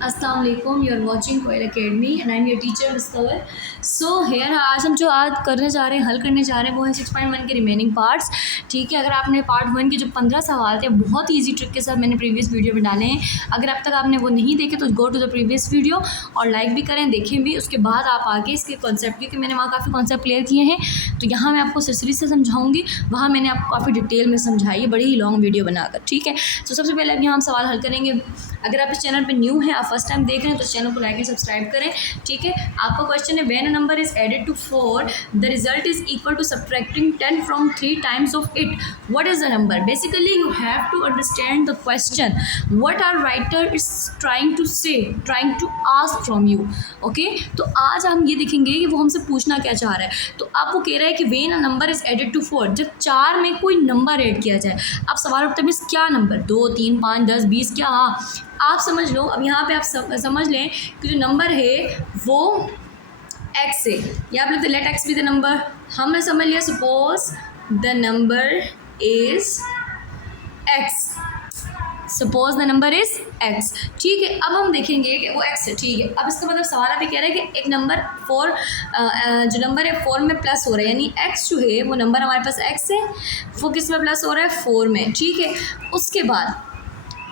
अस्सलाम वालेकुम, you are watching Koyal academy and I am your teacher discover. So here आज हम जो आज करने जा रहे हैं, हल करने जा रहे हैं, वो है 6.1 के रिमेनिंग पार्ट्स। ठीक है, अगर आपने पार्ट 1 के जो 15 सवाल थे बहुत ईजी ट्रिक के साथ मैंने प्रीवियस वीडियो में डाले हैं। अगर अब तक आपने वो नहीं देखे तो go to the previous video और लाइक भी करें, देखें भी। उसके बाद आप आगे इसके कॉन्सेप्ट, क्योंकि मैंने वहाँ काफ़ी कॉन्सेप्ट क्लियर किए हैं, तो यहाँ मैं आपको सिलसिले से समझाऊंगी। वहाँ मैंने आपको काफ़ी डिटेल में समझाई है, बड़ी ही लॉन्ग वीडियो बनाकर। ठीक है, तो सबसे पहले अब यहाँ हम सवाल हल करेंगे। अगर आप इस चैनल पे न्यू हैं, आप फर्स्ट टाइम देख रहे हैं, तो चैनल को लाइक एंड सब्सक्राइब करें। ठीक है, आपका क्वेश्चन है when a number is added to 4 the result is equal to subtracting 10 from 3 times of it, what is the number. Basically you have to understand the question, what are writer is trying to say, trying to ask from you. Okay, तो आज हम ये देखेंगे कि वो हमसे पूछना क्या चाह रहा है। तो आपको कह रहा है कि when a number is added to 4, जब 4 में कोई नंबर ऐड किया जाए। अब सवाल उठता है मिस क्या नंबर, 2, 3, 5, 10, 20 क्या। हाँ, आप समझ लो। अब यहाँ पे आप समझ लें कि जो नंबर है वो x है, या आप लेते लेट x भी द नंबर। हमने समझ लिया suppose the number is x, suppose the number is x। ठीक है, अब हम देखेंगे कि वो x है। ठीक है, अब इसका मतलब सवाल अभी कह रहा है कि एक नंबर 4, जो नंबर है 4 में प्लस हो रहा है, यानी x जो है वो नंबर हमारे पास x है, वो किस में प्लस हो रहा है, 4 में। ठीक है, उसके बाद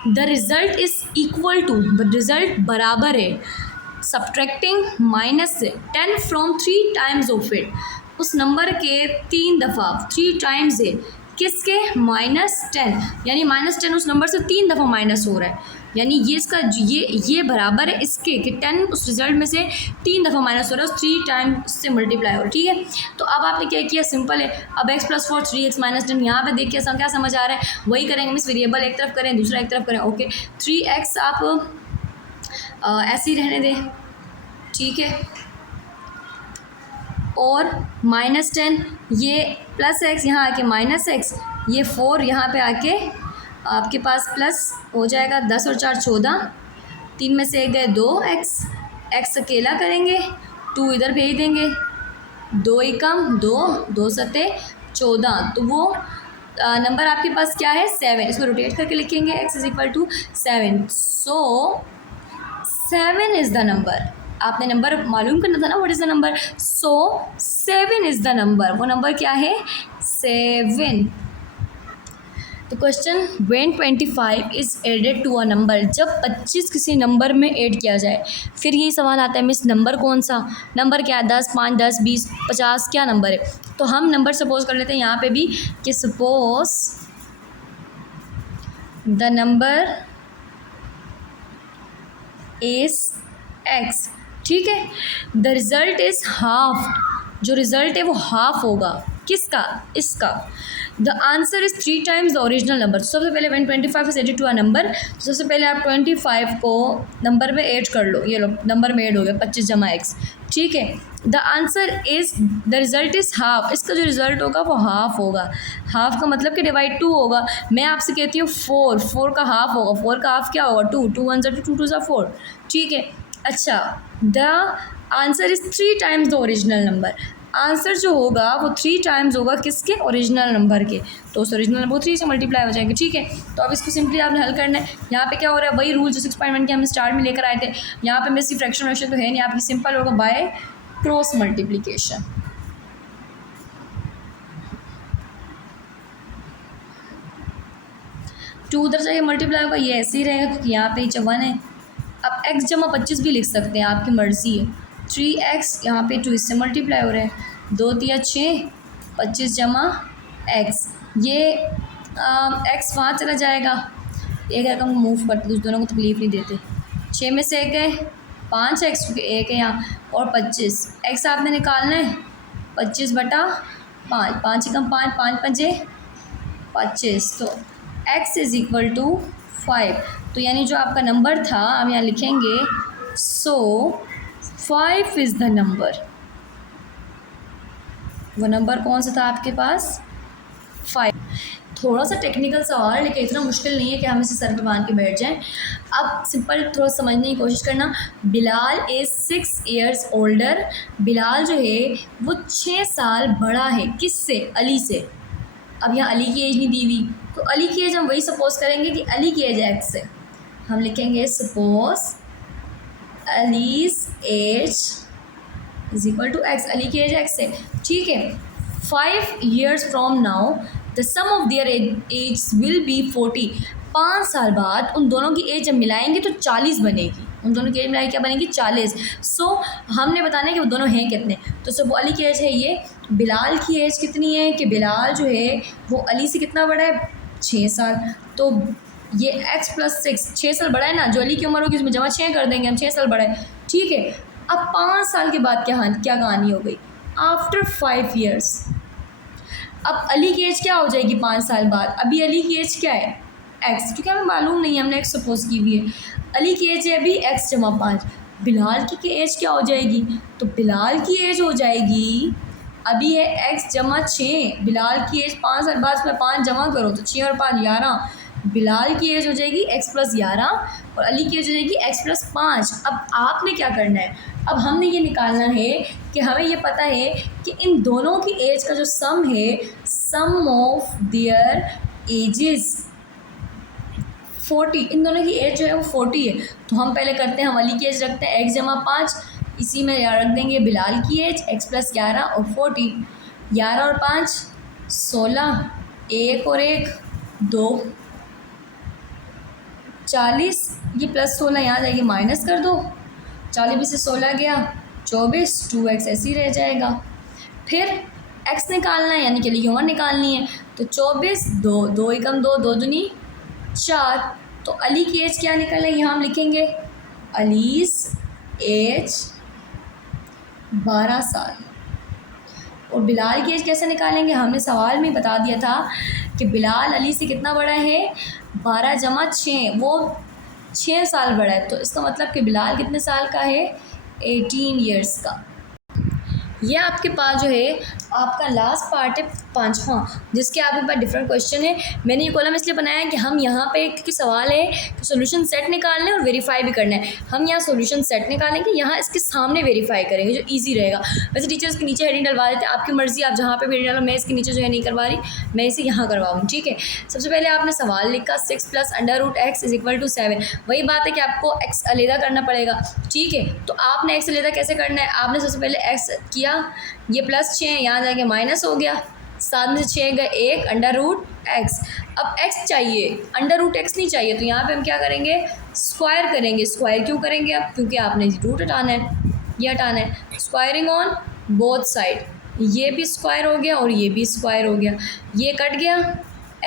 the result is equal to, result बराबर है सब्ट्रैक्टिंग माइनस से 10 फ्रॉम 3 टाइम्स ऑफ इट, उस नंबर के 3 दफ़ा, 3 टाइम्स है किसके, -10, यानी -10 उस नंबर से 3 दफ़ा माइनस हो रहा है। यानी ये इसका ये बराबर है इसके कि 10 उस रिजल्ट में से 3 दफ़ा माइनस हो रहा है, उस 3 टाइम से मल्टीप्लाई हो रहा है। ठीक है, तो अब आपने क्या किया, सिंपल है। अब x + 4 3x - 10, यहाँ पे देखिए क्या समझ आ रहा है, वही करेंगे मिस। वेरिएबल एक तरफ करें, दूसरा एक तरफ करें। ओके, 3x आप ऐसे ही रहने दें। ठीक है, और -10 ये +x, यहाँ आके -x, ये 4 यहाँ पे आके आपके पास प्लस हो जाएगा। 10 और 4 14, 3 में से 1 गए 2x, x अकेला करेंगे, 2 इधर भेज देंगे, 2 एकम 2, 2 सते 14, तो वो नंबर आपके पास क्या है, 7। इसको रोटेट करके लिखेंगे x = 7। So 7 is the number. आपने नंबर मालूम करना था ना, what is the number. So 7 is the number. वो नंबर क्या है, 7। तो question when 25 is added to a number, जब 25 किसी नंबर में ऐड किया जाए। फिर यही सवाल आता है मिस नंबर कौन सा, नंबर क्या है, 10, 5, 10, 20, 50 क्या नंबर है। तो हम नंबर सपोज कर लेते हैं यहाँ पे भी कि suppose the number is x। ठीक है, द रिज़ल्ट इज़ हाफ, जो रिज़ल्ट है वो हाफ होगा किसका, इसका। The answer is 3 times the original number. सबसे पहले when 25 is added to a number, सबसे पहले आप 25 को नंबर में ऐड कर लो। ये लो नंबर में ऐड हो गया 25 + x। ठीक है, the answer is, the result is half, इसका जो रिज़ल्ट होगा वो हाफ होगा। हाफ का मतलब कि डिवाइड 2 होगा। मैं आपसे कहती हूँ 4 का हाफ होगा, 4 का हाफ क्या होगा, 2, 2 1 2, 2 2 4। ठीक है, अच्छा, the answer is 3 times the original number. Answer जो होगा वो 3 टाइम्स होगा किसके, ओरिजिनल नंबर के, तो उस ओरिजिनल नंबर 3 से मल्टीप्लाई हो जाएंगे। ठीक है, तो अब इसको सिंपली आपने हल करना है। यहाँ पे क्या हो रहा है, वही रूल जो 6.1 के हम स्टार्ट में लेकर आए थे। यहाँ पे मेरी फ्रैक्शन व्रैक्शन तो है नहीं, आपकी सिंपल होगा बाय क्रॉस मल्टीप्लिकेशन। टू उधर जाके मल्टीप्लाई होगा, ये ऐसे ही रहेगा क्योंकि यहाँ पे 1 है। अब x जमा 25 भी लिख सकते हैं, आपकी मर्ज़ी है। 3x यहाँ पे 2 इससे मल्टीप्लाई हो रहा है, 2 3 6, 25 जमा x, ये x वहाँ चला जाएगा। एक रकम को मूव करते, दूसरे दोनों को तकलीफ नहीं देते। 6 में से 1 है 5x, क्योंकि 1 है यहाँ, और 25 x आपने निकालना है 25/5, 5 एकम 5, 5 पंजे 25, तो x = 5। तो यानी जो आपका नंबर था हम यहाँ लिखेंगे, सो 5 इज़ द नंबर। वो नंबर कौन सा था आपके पास, 5। थोड़ा सा टेक्निकल सवाल, लेकिन इतना मुश्किल नहीं है कि हम इसे सर पे बांध के बैठ जाएं। अब सिंपल थोड़ा समझने की कोशिश करना। Bilal is 6 years older, Bilal जो है वो 6 साल बड़ा है किससे, अली से। अब यहाँ अली की एज नहीं दी हुई, तो अली की एज हम वही सपोज करेंगे कि अली की एज x है। हम लिखेंगे suppose Ali's age is equal to X, Ali की एज एक्स है, ठीक है। 5 years from now the sum of their age will be 40, 5 साल बाद उन दोनों की एज जब मिलाएंगे तो 40 बनेगी, उन दोनों की एज मिलाई क्या बनेगी 40। सो हमने बताना है कि वो दोनों हैं कितने। तो सब अली की एज है ये, बिलाल की एज कितनी है कि बिलाल जो है वो अली से कितना बड़ा है 6 साल, तो ये x + 6 6 साल बड़ा है ना, जो अली की उम्र होगी उसमें जमा 6 कर देंगे हम, 6 साल बड़ा है, ठीक है। अब 5 साल के बाद क्या कहानी हो गई, आफ्टर 5 years अब अली की एज क्या हो जाएगी 5 साल बाद, अभी अली की एज क्या है x, क्योंकि हमें मालूम नहीं है, हमने x सपोज की हुई है, अली की एज है अभी x + 5, बिलाल की एज क्या हो जाएगी, तो बिलाल की एज हो जाएगी अभी है x + 6, बिलाल की एज 5 साल बाद उसमें 5 जमा करो तो 6 और 5 11, बिलाल की एज हो जाएगी x + 11 और अली की एज हो जाएगी x + 5। अब आपने क्या करना है, अब हमने ये निकालना है कि हमें ये पता है कि इन दोनों की एज का जो सम है, सम ऑफ देयर एजेस 40, इन दोनों की एज जो है वो 40 है। तो हम पहले करते हैं, हम अली की एज रखते हैं x + 5, इसी में रख देंगे बिलाल की एज x + 11 और 40, 11 और 5 16, 1 और 1 2 40, ये +16 यहाँ जाएगी माइनस कर दो, 40 में से 16 गया 24, 2x ऐसे ही रह जाएगा। फिर x निकालना है यानी कि अली की उम्र निकालनी है, तो 24 2 2 एकम 2 2 दूनी 4, तो अली की एज क्या निकलना है, यहाँ हम लिखेंगे अलीज एज 12 साल। और बिलाल की एज कैसे निकालेंगे, हमने सवाल में बता दिया था कि बिलाल अली से कितना बड़ा है 12 + 6, वो 6 साल बड़ा है, तो इसका मतलब कि बिलाल कितने साल का है 18 years का। ये आपके पास जो है आपका लास्ट पार्ट है 5वां, जिसके आपके पास डिफरेंट क्वेश्चन है। मैंने ये कॉलम इसलिए बनाया है कि हम यहाँ पे क्योंकि सवाल है कि सोल्यूशन सेट निकालना है और वेरीफाई भी करना है, हम यहाँ सोल्यूशन सेट निकालेंगे, यहाँ इसके सामने वेरीफाई करेंगे जो इजी रहेगा। वैसे टीचर्स के नीचे हेडिंग डलवा देते हैं, आपकी मर्ज़ी, आप जहाँ पे भी हेडिंग डालो, मैं इसके नीचे जो है नहीं करवा रही, मैं इसे यहाँ करवाऊँ, ठीक है। सबसे पहले आपने सवाल लिखा 6 + √x = 7, वही बात है कि आपको x अलहदा करना पड़ेगा, ठीक है। तो आपने x अलहदा कैसे करना है, आपने सबसे पहले x किया, ये +6 यहाँ जाके माइनस हो गया, 7 में से 6 गए 1 √x, अब x चाहिए √x नहीं चाहिए, तो यहाँ पे हम क्या करेंगे स्क्वायर करेंगे। स्क्वायर क्यों करेंगे अब, क्योंकि आपने रूट हटाना है, ये हटाना है, स्क्वायरिंग ऑन बोथ साइड, ये भी स्क्वायर हो गया और ये भी स्क्वायर हो गया, ये कट गया,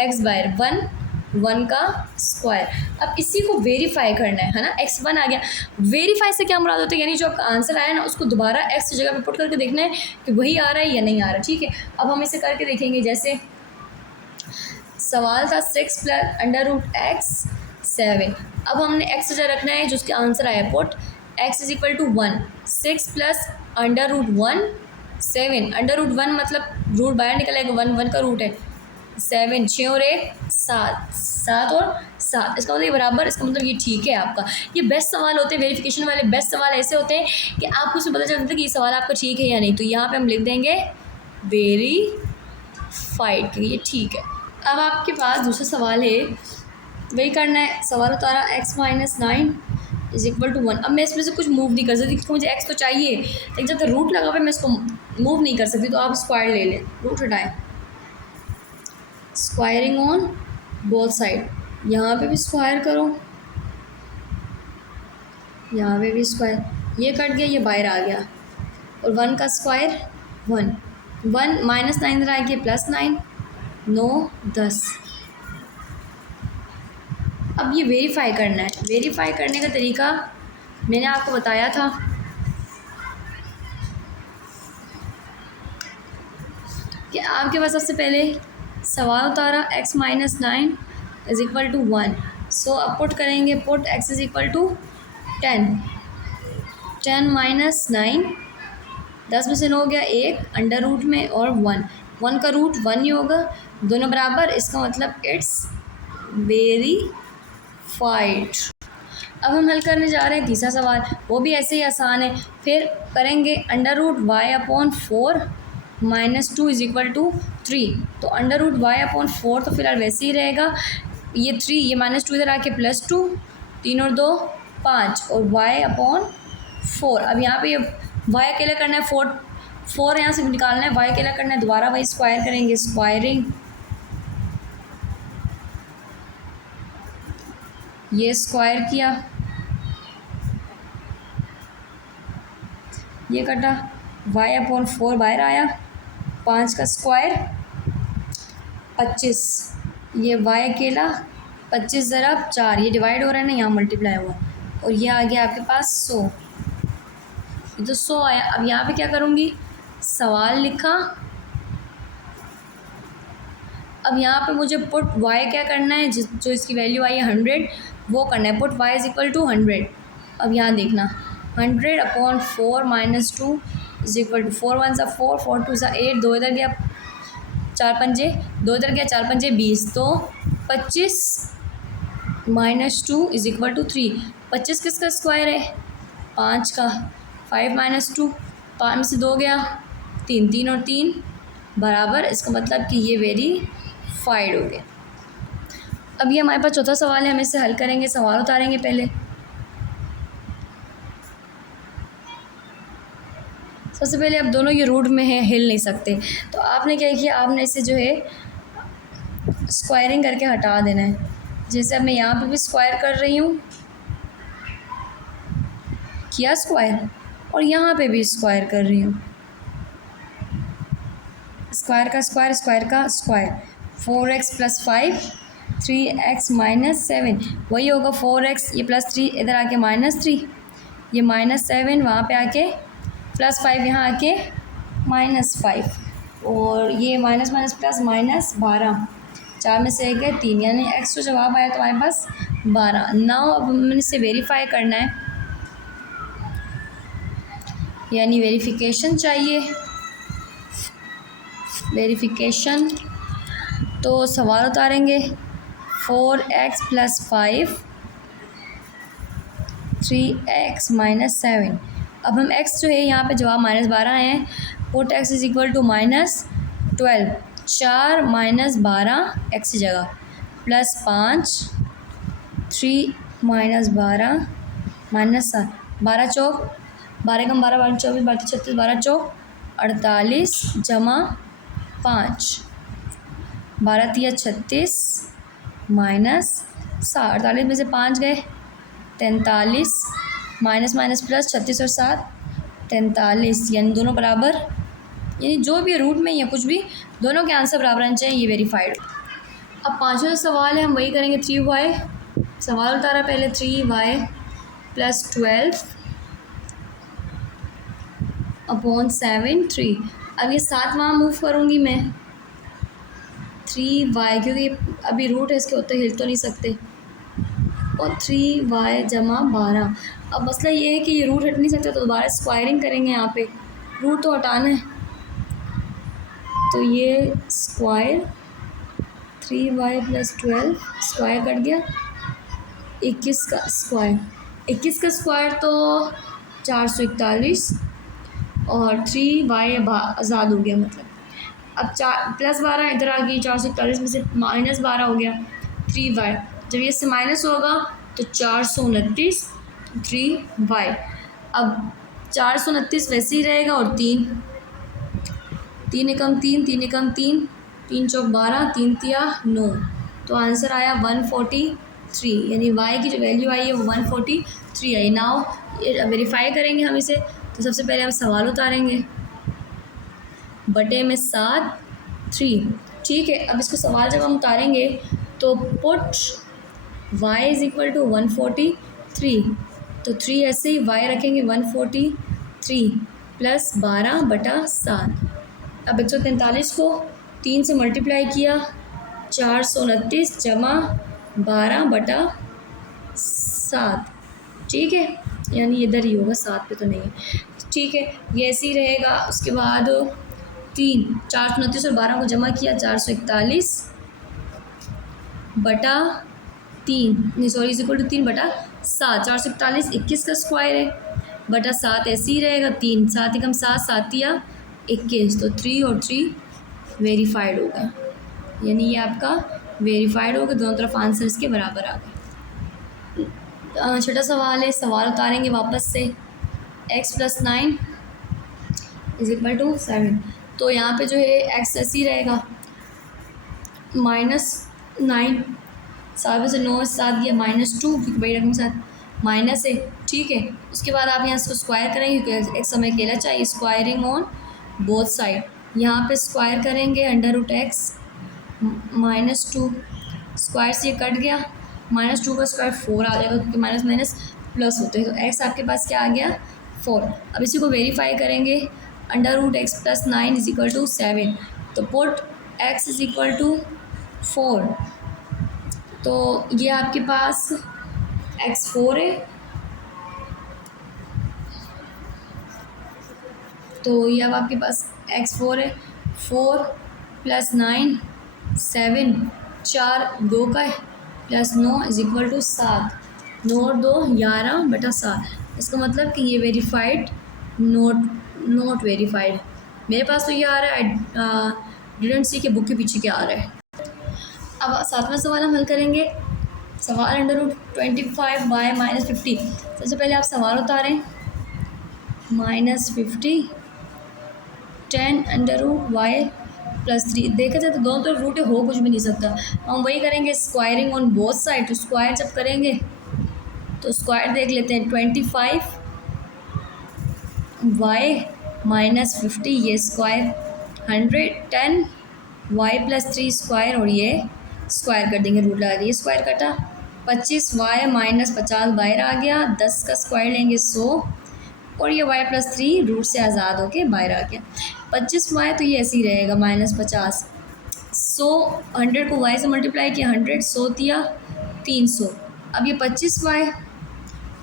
x/1 1 का स्क्वायर। अब इसी को वेरीफाई करना है ना, x1 आ गया, वेरीफाई से क्या मुराद होता है, यानी जो आपका आंसर आया ना उसको दोबारा x की जगह पे पुट करके देखना है कि वही आ रहा है या नहीं आ रहा, ठीक है। अब हम इसे करके देखेंगे, जैसे सवाल था 6 + √x 7, अब हमने x की जगह रखना है जो उसके आंसर आया पुट x = 1, 6 + √1 7, √1 मतलब रूट बाहर निकलेगा, 1 का रूट है, 7 6 और 1 7 7 और 7, इसका मतलब ये बराबर, इसका मतलब ये ठीक है आपका। ये बेस्ट सवाल होते हैं, वेरिफिकेशन वाले बेस्ट सवाल ऐसे होते हैं कि आपको उसमें पता चलता है कि ये सवाल आपका ठीक है या नहीं, तो यहाँ पे हम लिख देंगे वेरीफाइड कि ये ठीक है। अब आपके पास दूसरा सवाल है, वही करना है, सवाल उतारा x - 9 = 1। अब मैं इसमें से कुछ मूव नहीं कर सकती क्योंकि मुझे x तो चाहिए, लेकिन जब तक रूट लगा हुआ है मैं इसको मूव नहीं कर सकती, तो आप स्क्वायर ले लें, रूट हटाएं, स्क्वायरिंग ऑन बोथ साइड, यहाँ पे भी स्क्वायर करो, यहाँ पे भी स्क्वायर, ये कट गया, ये बाहर आ गया, और 1 का स्क्वायर 1 1 -9 इधर आ गया, +9 9 10। अब ये वेरीफाई करना है, वेरीफाई करने का तरीका मैंने आपको बताया था, कि आपके पास सबसे पहले सवाल उतारा x - 9 = 1, सो अब पुट करेंगे, पुट x = 10 10 - 9 10 में से 9 हो गया 1 अंडर रूट में और 1 का रूट 1 ही होगा, दोनों बराबर, इसका मतलब इट्स वेरीफाइड। अब हम हल करने जा रहे हैं तीसरा सवाल, वो भी ऐसे ही आसान है। फिर करेंगे √y/4 -2 = 3, तो √y/4 तो फिलहाल वैसे ही रहेगा, ये 3 ये -2 इधर आके +2, 3 और 2 5 और y/4 4। अब यहाँ पे वाई अकेला करना है, 4 यहाँ से निकालना है, वाई अकेला करना है, दोबारा वही स्क्वायर करेंगे, स्क्वायरिंग, ये स्क्वायर किया, ये कटा, y/4 बाहर आया, 5 का स्क्वायर 25, ये y अकेला 25 ज़रब 4, ये डिवाइड हो रहा है ना, यहाँ मल्टीप्लाई हुआ, और ये आ गया आपके पास 100, ये तो 100 आया। अब यहाँ पे क्या करूँगी, सवाल लिखा, अब यहाँ पे मुझे पुट y क्या करना है, जो इसकी वैल्यू आई है 100, वो करना है, put y is equal to 100। अब यहाँ देखना 100/4 - 2 इज इक्वल टू 4 1 सा 4, 4 2 सा 8, 2 इधर गया 4 पंजे, 2 इधर गया 4 पंजे 20, तो 25 - 2 इज इक्वल टू 3। 25 किसका स्क्वायर है, 5 का, 5 - 2, 5 में से 2 गया 3, 3 और 3 बराबर, इसका मतलब कि ये वेरीफाइड हो गया। अब ये हमारे पास चौथा सवाल है, हम इसे हल करेंगे, सवाल उतारेंगे पहले। सबसे पहले अब दोनों ये रूट में है, हिल नहीं सकते, तो आपने क्या किया, आपने इसे जो है स्क्वायरिंग करके हटा देना है। जैसे अब मैं यहाँ पे भी स्क्वायर कर रही हूँ, किया स्क्वायर, और यहाँ पे भी स्क्वायर कर रही हूँ, स्क्वायर का स्क्वायर, स्क्वायर का स्क्वायर, 4x + 5 3x - 7, वही होगा 4x, ये +3 इधर आके -3, ये -7 वहाँ पे आके +5 यहाँ आके -5, और ये माइनस माइनस प्लस -12, 4 में से 1 है 3, यानी x तो जवाब आया तो हमारे पास 12। नाउ अब हमें इसे वेरीफाई करना है, यानी वेरिफिकेशन चाहिए, वेरिफिकेशन, तो सवाल उतारेंगे, 4x + 5 3x - 7। अब हम x जो है यहाँ पे जवाब -12 है, put x is equal to -12, 4 - 12 x की जगह, +5 3 - 12 -7, 12 चौक 12 कम 12 12 24 12 36, 12 चौक 48 जमा 5, 12 तिया 36 -7, 48 में से 5 गए 43, माइनस माइनस प्लस 36 और 7 43, यानी दोनों बराबर, यानी जो भी रूट में या कुछ भी, दोनों के आंसर बराबर आने चाहिए, ये वेरीफाइड। अब पाँचवा सवाल है, हम वही करेंगे, 3y, सवाल उतारा पहले, 3y + 12 अपॉन 7 3। अब ये 7 वहाँ मूव करूँगी मैं, 3y, क्योंकि अभी रूट है इसके होते हिल तो नहीं सकते, और 3y जमा 12। अब मसला ये है कि ये रूट हट नहीं सकते, तो दोबारा स्क्वायरिंग करेंगे, यहाँ पे रूट तो हटाना है, तो ये स्क्वायर 3y + 12 स्क्वायर कट गया, 21 का स्क्वायर, 21 का स्क्वायर तो 441, और 3y आज़ाद हो गया, मतलब अब +12 इधर आ गई, 441 में से -12 हो गया, 3y, जब ये इससे माइनस होगा तो 429 3y। अब 429 वैसे ही रहेगा, और 3 एकम 3 3 एकम 3 3 चौक 12 3 तिया 9, तो आंसर आया 143, यानी y की जो वैल्यू आई है वो 143 आई। नाउ वेरीफाई करेंगे हम इसे, तो सबसे पहले हम सवाल उतारेंगे, बटे में 7 3, ठीक है। अब इसको सवाल जब हम उतारेंगे तो put y is equal to 143, तो 3 ऐसे ही y रखेंगे 143 + 12/7। अब 143 को 3 से मल्टीप्लाई किया, 429 जमा 12/7, ठीक है, यानी इधर ही होगा, 7 पे तो नहीं है, ठीक है, ये ऐसे ही रहेगा। उसके बाद 3 429 और 12 को जमा किया, 441/3, नहीं सॉरी इज इक्वल टू 3/7, 441 21 का स्क्वायर है, /7 ऐसे ही रहेगा, 3 7 एकम 7 7 तिया 21, तो 3 और 3 वेरीफाइड हो गया, यानी ये आपका वेरीफाइड हो गया, दोनों तरफ आंसर इसके बराबर आ गए। छठा सवाल है, सवाल उतारेंगे वापस से, x plus 9 is equal to 7। तो यहाँ पे जो है एक्स ऐसे ही रहेगा, -9, 7 से 9 7 दिया -2, क्योंकि बड़ी रकम के साथ माइनस है, ठीक है। उसके बाद आप यहाँ इसको स्क्वायर करेंगे क्योंकि एक समय अकेला चाहिए, स्क्वायरिंग ऑन बोथ साइड। यहाँ पे स्क्वायर करेंगे √x -2, स्क्वायर से ये कट गया, -2 का स्क्वायर 4 आ जाएगा, क्योंकि माइनस माइनस प्लस होते हैं। तो x आपके पास क्या आ गया 4। अब इसी को वेरीफाई करेंगे, √x + 9 इज इक्वल टू 7। तो put x is equal to 4। तो ये आपके पास x 4 है, तो ये अब आपके पास x 4 है, 4 + 9 7, 4 2 का है, +9 इज इक्वल टू 7। 9 और 2 11/7। इसका मतलब कि ये वेरीफाइड नोट वेरीफाइड। मेरे पास तो ये आ रहा है, डिडंट सी के बुक के पीछे क्या आ रहा है। अब 7वां सवाल हम हल करेंगे। सवाल √25y -50। सबसे पहले आप सवाल उतारें, -50 10 √y + 3। देखा जाए तो दोनों तरफ रूट हो कुछ भी नहीं सकता। हम वही करेंगे, स्क्वायरिंग ऑन बोथ साइड। तो स्क्वायर जब करेंगे तो स्क्वायर देख लेते हैं, 25y -50 ये स्क्वायर, 110y + 3 स्क्वायर, और ये स्क्वायर कर देंगे, रूट लगा दिए, स्क्वायर कटा। 25y -50 बाहर आ गया, 10 का स्क्वायर लेंगे 100, और ये y + 3 रूट से आज़ाद होके बाहर आ गया। 25y तो ये ऐसे ही रहेगा -50, 100 100 को y से मल्टीप्लाई किया, 100 100 दिया 300। अब ये 25y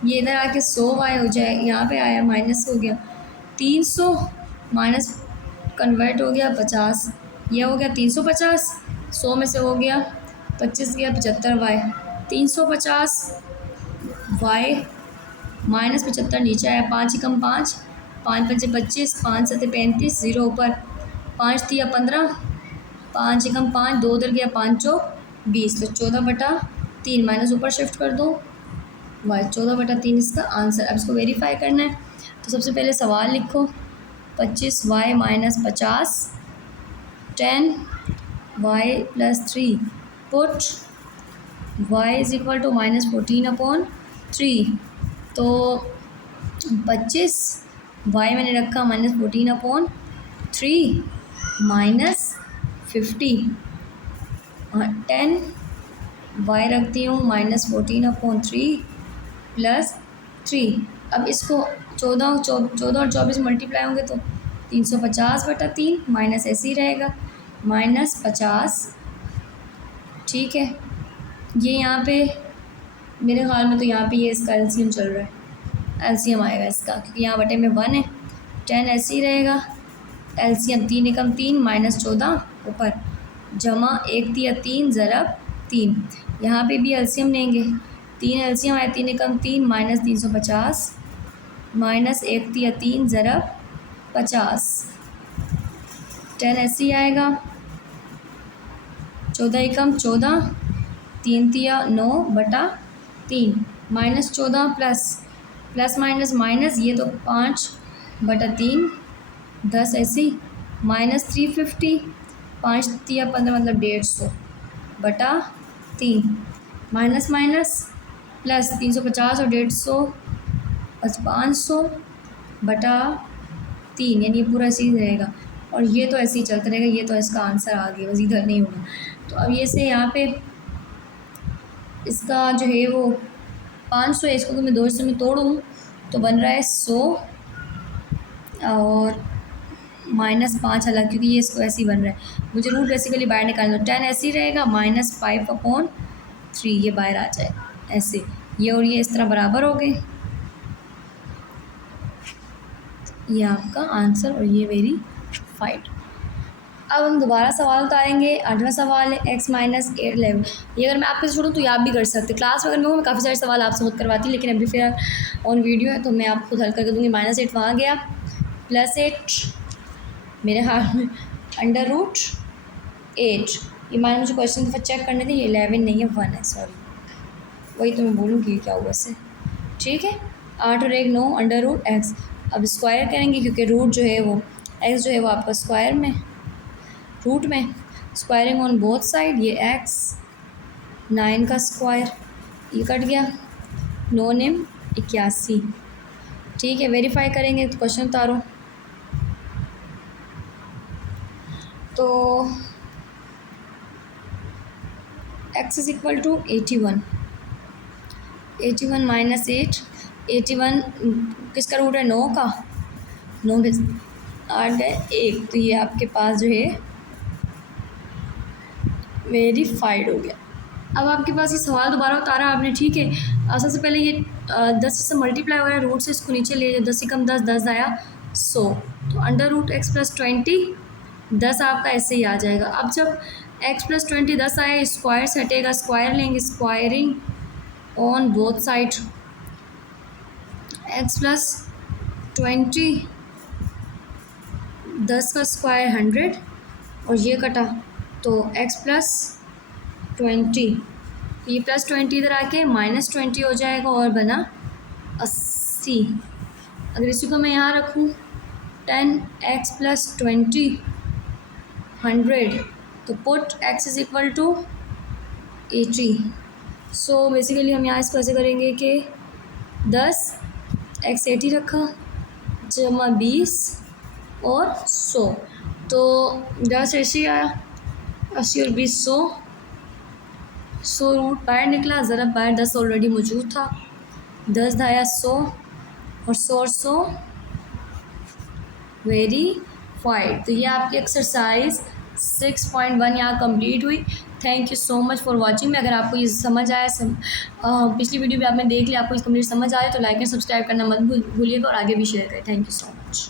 ये इधर आके 100y हो जाए, यहाँ पे आया माइनस हो गया, 300 माइनस कन्वर्ट हो गया 50, यह हो गया 350, 100 में से हो गया 25 गया 75y, 350 y -75 नीचे आया, 5 × 5 5 × 5 25, 5 × 7 35, 0 ऊपर, 5 दिया 15, 5 × 5 2 उधर गया, 5 चौक 20, तो 14/3 माइनस ऊपर शिफ्ट कर दो, y 14/3 इसका आंसर। अब इसको वेरीफाई करना है, तो सबसे पहले सवाल लिखो, 25y -50 10y + 3 put y is equal to -14/3। तो 25y मैंने रखा -14/3 -50, 10y रखती हूँ -14/3 + 3। अब इसको 14 और 24 मल्टीप्लाई होंगे तो 350/3 माइनस ऐसे ही रहेगा, -50, ठीक है। ये यहाँ पे मेरे ख्याल में तो यहाँ पे ये इसका एलसीएम चल रहा है, एलसीएम आएगा इसका, क्योंकि यहाँ बटे में 1 है, 10 ऐसे ही रहेगा, एलसीएम 3 × 3 -14 ऊपर, जमा 1 दिया 3 ज़रब 3, यहाँ पे भी एलसीएम लेंगे, 3 एलसीएम आया, 3 × 3 -350 -1 दिया 3 ज़रब 50, 10 ऐसे ही आएगा, 14 × 14 3 दिया 9/3 -14 प्लस माइनस माइनस, ये तो 5/3 10 ऐसे ही, -350 5 दिया 15 मतलब 150/3 माइनस माइनस प्लस 350 और 150 बस 500/3, यानी ये पूरा ऐसे ही रहेगा, और ये तो ऐसे ही चलता रहेगा, ये तो इसका आंसर आ गया, बस इधर नहीं होगा। तो अब ये से यहाँ पे इसका जो है वो 500 है, इसको तो मैं 2 हिस्सों में तोड़ूँ तो बन रहा है 100 और -5 अलग, क्योंकि ये इसको ऐसे ही बन रहा है, मुझे रूट बेसिकली बाहर निकालना, 10 ऐसे ही रहेगा, -5/3 ये बाहर आ जाए ऐसे, ये और ये इस तरह बराबर हो गए, ये आपका आंसर और ये वेरीफाइड। अब हम दोबारा सवाल उतारेंगे। 8वां सवाल है x - 8 11। ये अगर मैं आपके से छोड़ूँ तो ये आप भी कर सकते, क्लास में अगर मैं हूँ, मैं काफ़ी सारे सवाल आपसे खुद करवाती, लेकिन अभी फिर ऑन वीडियो है तो मैं आप खुद हल करके दूँगी। -8 वहाँ गया, +8 मेरे हाथ में, √8, ये मैंने मुझे क्वेश्चन दफ़ा चेक करने थे, ये 11 नहीं है 1 है, सॉरी, वही तो मैं बोलूँगी क्या हुआ से, ठीक है। 8 और 1 9 अंडर रूट एक्स। अब स्क्वायर करेंगे क्योंकि रूट जो है वो एक्स जो है वो आपका स्क्वायर में रूट में, स्क्वायरिंग ऑन बोथ साइड, ये एक्स 9 का स्क्वायर, ये कट गया, 9 नेम 81। ठीक है, वेरीफाई करेंगे तो क्वेश्चन उतारो। तो x is equal to 81, 81 minus 8, 81 किसका रूट है 9 का, 9 में 8 है 1, तो ये आपके पास जो है वेरीफाइड हो गया। अब आपके पास ये सवाल दोबारा उतारा आपने, ठीक है। सबसे पहले ये 10 से मल्टीप्लाई हो रहा है रूट से, इसको नीचे ले, 10 से कम 10, 10 आया 100, तो अंडर रूट एक्स प्लस 20, 10 आपका ऐसे ही आ जाएगा। अब जब x प्लस 20 10 आया, स्क्वायर से हटेगा, स्क्वायर लेंगे, squaring on both side, x plus 20 10 का स्क्वायर 100 और ये कटा तो x प्लस 20, ये प्लस 20 इधर आके माइनस 20 हो जाएगा और बना 80। अगर इसी को मैं यहाँ रखूँ 10x प्लस 20 100, तो put x is equal to 80। So basically हम यहाँ इसको ऐसे करेंगे कि 10 x 80 रखा जमा 20 और 100, तो 10 80 आया, 80 और 20 100, 100 रूट बाहर निकला, ज़रा बाहर 10 ऑलरेडी मौजूद था, 10 धाया 100 और 100 और 100 वेरीफाइड। तो ये आपकी एक्सरसाइज 6.1 यहाँ कंप्लीट हुई। Thank you so much for watching. अगर आपको ये समझ आया, पिछली वीडियो भी आपने देख लिया, आपको इस कंप्लीट समझ आए तो लाइक एंड सब्सक्राइब करना मत भूलिएगा और आगे भी शेयर करें। Thank you so much.